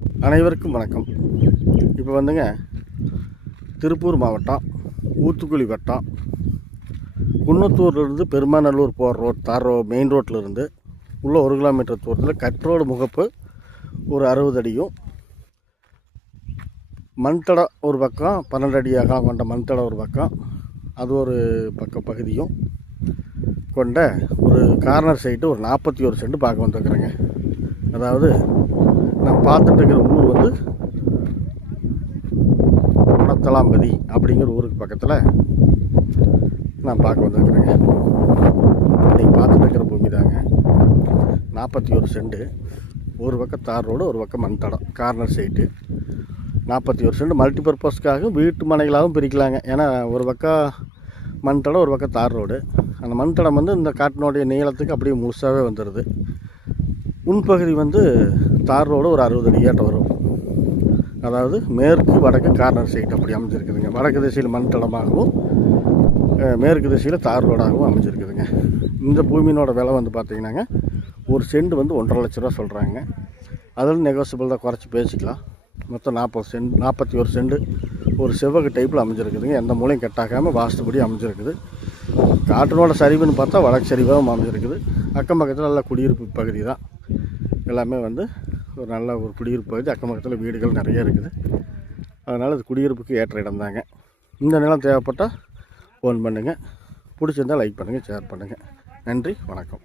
அனைவருக்கும் வணக்கம். இப்போ வந்துங்க திருப்பூர் மாவட்டம் ஊத்துக்குளி வட்டம் குன்னத்தூர்லேருந்து பெருமாநல்லூர் போகிற ரோட் மெயின் ரோட்டில் உள்ள 1 கிலோமீட்டர் தூரத்தில் கட் ரோடு முகப்பு ஒரு 60 அடியும் மண் தடம் ஒரு பக்கம் 12 அடி அகலம் கொண்ட மண் தடம் ஒரு பக்கம், அது ஒரு பகுதியும் கொண்ட ஒரு கார்னர் சைட்டு ஒரு 41 சென்ட் பார்க்க வந்துருக்குறேங்க. அதாவது நான் பார்த்துட்டு இருக்கிற ஊர் வந்து குடத்தலாம்பதி அப்படிங்கிற ஊருக்கு பக்கத்தில் நான் பார்க்க வந்துருக்குறேங்க. நீங்கள் பார்த்துட்டு இருக்கிற பூமி தாங்க 41 சென்ட், ஒரு பக்கம் தார் ரோடு ஒரு பக்கம் மண் தடம் கார்னர் சைட்டு. 41 சென்ட் மல்டிபர்பஸ்க்காக வீட்டு மனைகளாகவும் பிரிக்கலாங்க. ஏன்னா ஒரு பக்கம் மண் தடம் ஒரு பக்கம் தார் ரோடு. அந்த மண் தடம் வந்து இந்த காட்டினுடைய நீளத்துக்கு அப்படியே முழுசாகவே வந்துடுது. முன்பகுதி வந்து தார் ரோடு ஒரு 60 அடி ஏட்ட வரும். அதாவது மேற்கு வடக்கு கார்னர் சைட் அப்படி அமைஞ்சிருக்குதுங்க. வடக்கு திசையில் மண் தடமாகவும் மேற்கு திசையில் தார் ரோடாகவும் அமைஞ்சிருக்குதுங்க. இந்த பூமியினோட விலை வந்து பார்த்திங்கன்னாங்க ஒரு சென்ட் வந்து 1.5 லட்ச ரூபா சொல்கிறாங்க. அதில் நெகோசியபிள் தான், குறைச்சி பேசிக்கலாம். மொத்தம் 41 சென்ட் ஒரு செவ்வக டைப்பில் அமைஞ்சிருக்குதுங்க. எந்த மூலையும் கட்டாகாமல் வாஸ்துபடி அமைஞ்சிருக்குது. காற்றினோட சரிவுன்னு பார்த்தா வடக்கு சரிவாகவும் அமைஞ்சிருக்குது. அக்கம் பக்கத்தில் நல்ல குடியிருப்பு பகுதி தான். எல்லாமே வந்து ஒரு நல்ல ஒரு குடியிருப்பு பகுதி. அக்கம் பக்கத்தில் வீடுகள் நிறைய இருக்குது. அதனால் அது குடியிருப்புக்கு ஏற்ற இடம் தாங்க. இந்த நிலம் தேவைப்பட்டால் ஃபோன் பண்ணுங்கள். பிடிச்சிருந்தால் லைக் பண்ணுங்கள், ஷேர் பண்ணுங்கள். நன்றி, வணக்கம்.